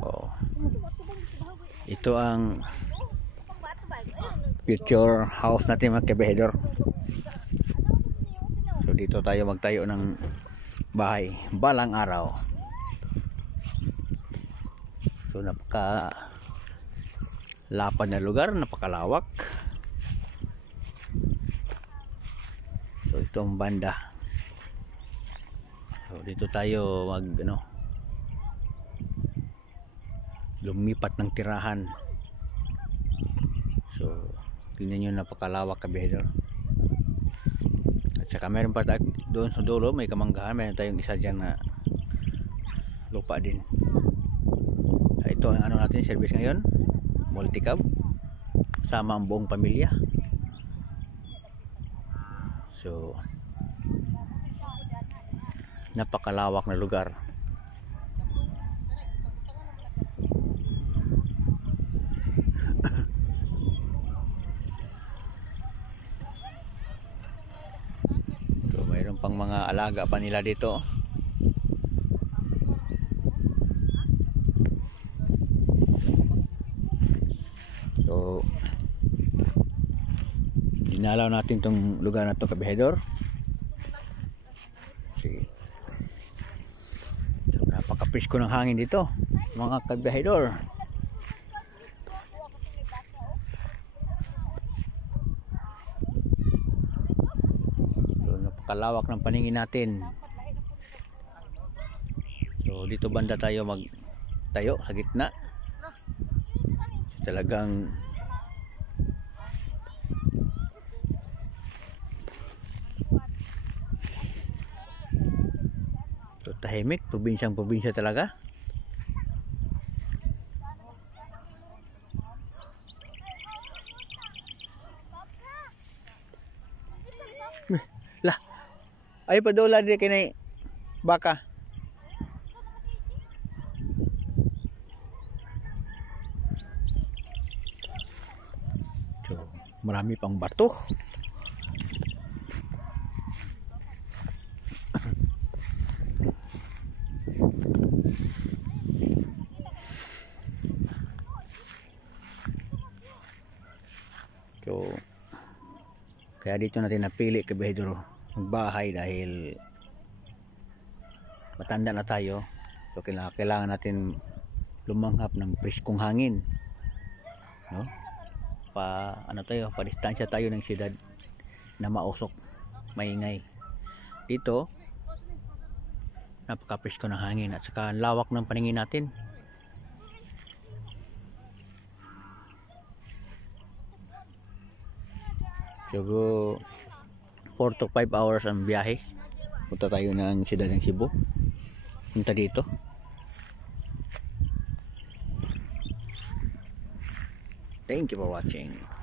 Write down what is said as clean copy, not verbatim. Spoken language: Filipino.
Oh. Ito ang future house natin mga kabahedor. So dito tayo magtayo ng bahay balang araw. So napaka lapad na lugar, napakalawak. So itong banda. So dito tayo lumipat ng tirahan. So tingnan nyo, napakalawak kabahedor. At saka meron pa doon sa dulo, may kamanggahan, meron tayong isa dyan na lupa din. Ito ang natin service ngayon, multi-cab, sama ang buong pamilya. So napakalawak na lugar. So mayroon pang mga alaga pa nila dito. So dinalaw natin tong lugar na to kabahedor. Sige. So, napaka-presko ng hangin dito mga kabahedor. So napakalawak ng paningin natin. So dito banda tayo magtayo sa gitna. Talagang so, tahimik, probinsyang probinsya talaga. Lah, ay padola di kini baka. So, marami pang bato. So, kaya dito natin napili kabahedor magbahay dahil matanda na tayo. So kailangan natin lumanghap ng preskong hangin, no? Pa distansya tayo ng siyudad na mausok, maingay. Dito napaka-presko ng hangin at saka lawak ng paningin natin. So 4 to 5 hours ang biyahe. Punta tayo ng siyudad ng Cebu. Punta dito. Thank you for watching.